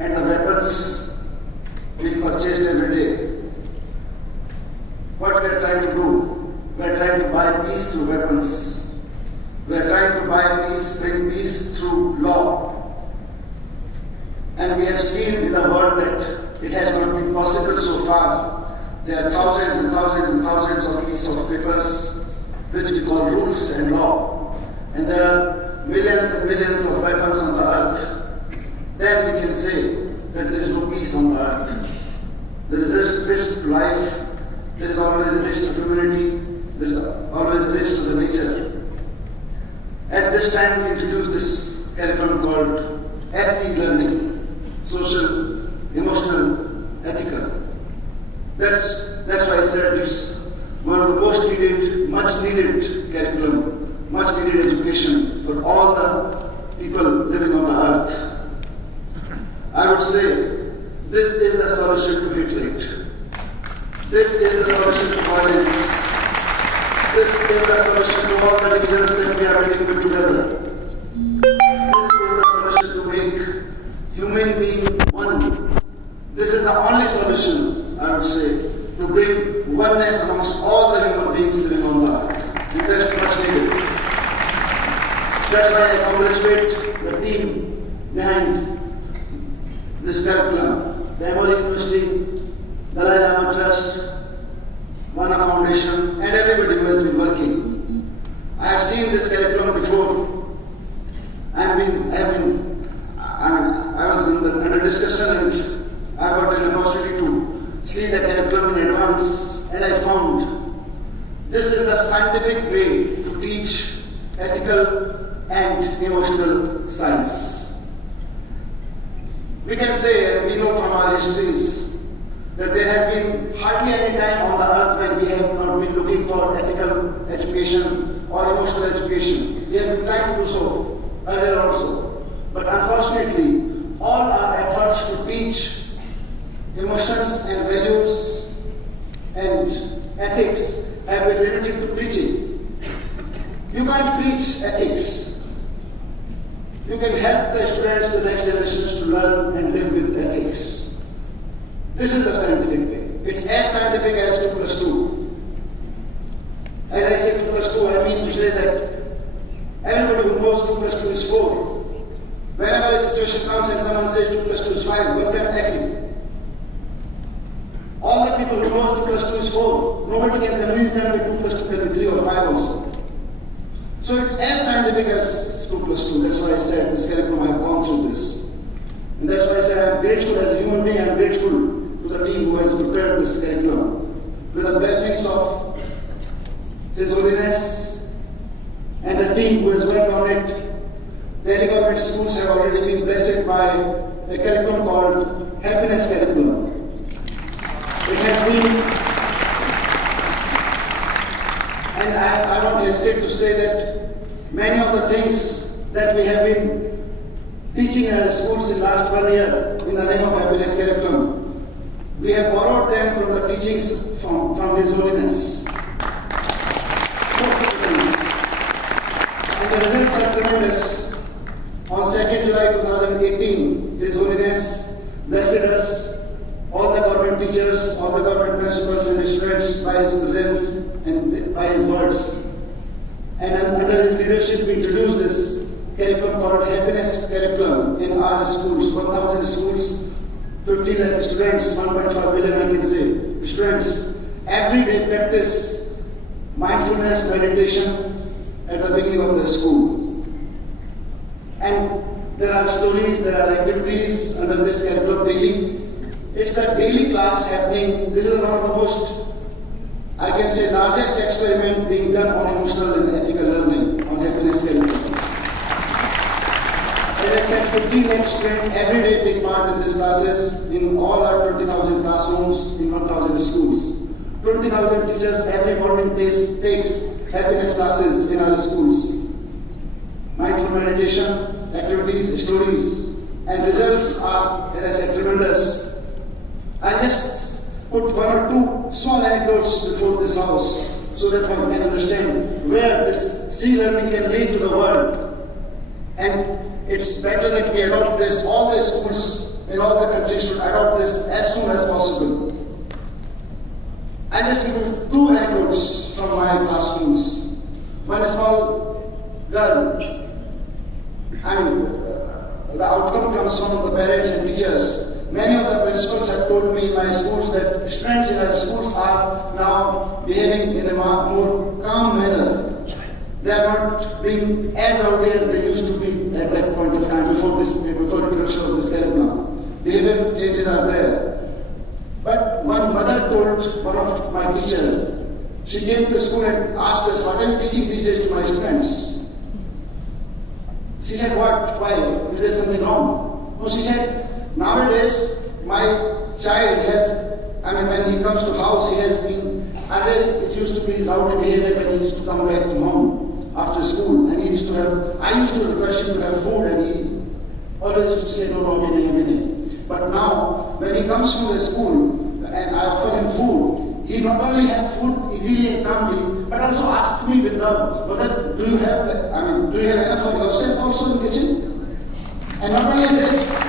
and the weapons being purchased every day. What we are trying to do? We are trying to buy peace through weapons. We are trying to buy peace, bring peace through law. And we have seen in the world that it has not been possible so far. There are thousands and thousands and thousands of pieces of papers which we call rules and law. And there are millions and millions of weapons on the earth. Then we can say that there is no peace on the earth. There is a risk to life. There is always a risk to humanity. There is always a risk to the nature. At this time, we introduced this curriculum called SEE learning, social, emotional, ethical. That's why I said it's one of the most needed, much needed curriculum, much needed education for all the people living on the earth. I would say this is the solution to hatred. This is the solution to violence. This is the solution to all the divisions that we are making together. This is the solution to make human being one. This is the only solution, I would say, to bring oneness amongst all the human beings living on the earth. And that's much needed. That's why I congratulate the team behind this curriculum, the Emory University, Dalai Lama Trust, Mana Foundation, and everybody who has been working. I have seen this curriculum before. I was under discussion and I got an opportunity to see the curriculum in advance, and I found this is the scientific way to teach ethical and emotional science. We can say, and we know from our histories, that there has been hardly any time on the earth when we have not been looking for ethical education or emotional education. We have been trying to do so earlier also. But unfortunately, all our efforts to teach emotions and values and ethics have been limited to preaching. You can't preach ethics. You can help the students, the next generations to learn and live with ethics. This is the scientific way. It's as scientific as 2 plus 2. As I say 2 plus 2, I mean to say that everybody who knows 2 plus 2 is 4. Whenever a situation comes and someone says 2 plus 2 is 5, one can agree. All the people who know 2 plus 2 is 4, nobody can convince them that 2 plus 2 can be 3 or 5 also. So it's as scientific as 2 plus 2. That's why I said this curriculum, I have gone through this. And that's why I said I'm grateful as a human being, I'm grateful to the team who has prepared this curriculum with the blessings of His Holiness and the team who has worked on it. Delhi government schools have already been blessed by a curriculum called Happiness Curriculum. It has been, and I won't hesitate to say that many of the things that we have been teaching in our schools in the last 1 year in the name of Happiness Curriculum, we have borrowed them from the teachings from His Holiness. And the results are tremendous. On 2nd July 2018, His Holiness blessed us, all the government teachers, all the government principals and students by His presence and by His words. And under His leadership, we introduced this curriculum called Happiness Curriculum in our schools, 1,000 schools, 15 lakh students, 1.5 billion I can say, students. Every day practice mindfulness meditation at the beginning of the school. And there are stories, there are activities under this curriculum daily. It's the daily class happening. This is one of the most, I can say, largest experiment being done on emotional and ethical learning on Happiness Curriculum. As I said, 15 lakh students every day take part in these classes in all our 20,000 classrooms in 1,000 schools. 20,000 teachers every morning takes happiness classes in our schools. Mindful meditation, activities, stories, and results are, as I said, tremendous. I just put 1 or 2 small anecdotes before this house so that one can understand where this SEE learning can lead to the world. And it's better that we adopt this, all the schools in all the countries should adopt this as soon as possible. I just give you two anecdotes from my classrooms. One small girl, the outcome comes from the parents and teachers. Many of the principals have told me in my schools that students in our schools are now behaving in a more calm manner. They are not being as rowdy as they used to be at that point of time before introduction of this curriculum. Behavior changes are there. But one mother told one of my teachers, she came to school and asked us, what are you teaching these days to my students? She said, what? Why? Is there something wrong? No, she said, nowadays my child has, when he comes to house, he has been, it used to be his rowdy behavior when he used to come back from home after school, and he used to have, I used to request him to have food, and he always used to say, no, everything. But now, when he comes from the school, and I offer him food, he not only have food easily and calmly, but also asks me with love, whether do you have enough for yourself also in the kitchen? And not only this,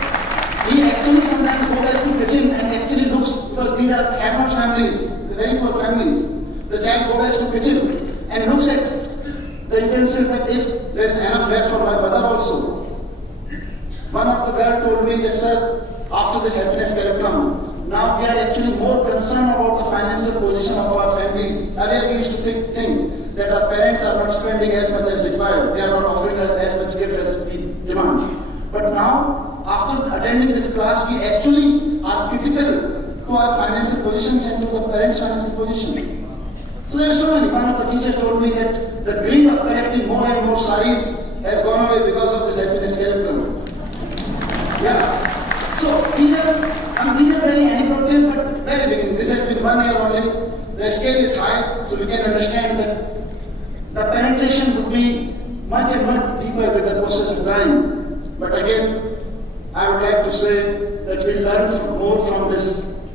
he actually sometimes goes back to the kitchen and actually looks, because these are have-not families, the very poor families. The child goes back to the kitchen and looks at the utensil that if there is enough left for my brother also. One of the girls told me that, sir, after this happiness curriculum, now we are actually more concerned about the financial position of our families. Earlier we used to think that our parents are not spending as much as required. They are not offering us as much gift as we demand. But now, after attending this class, we actually are critical to our financial positions and to the parents' financial position. So there are so many. One of the teachers told me that the greed of collecting more and more saris has gone away because of this happiness curriculum. Yeah. So these are very anecdotal, but very beginning. This has been 1 year only. The scale is high, so you can understand that the penetration would be much and much deeper with the process of time. But again, I would like to say that we learn more from this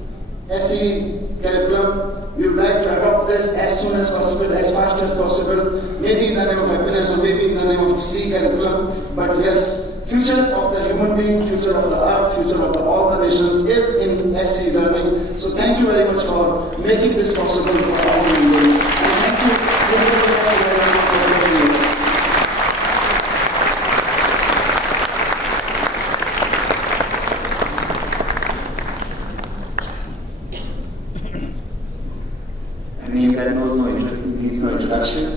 SEE curriculum. We would like to adopt this as soon as possible, as fast as possible, maybe in the name of happiness or maybe in the name of SEE curriculum. But yes, future of the human being, future of the earth, future of all the nations is in SEE learning. So thank you very much for making this possible for all the members. And thank you very much for this. Needs no introduction.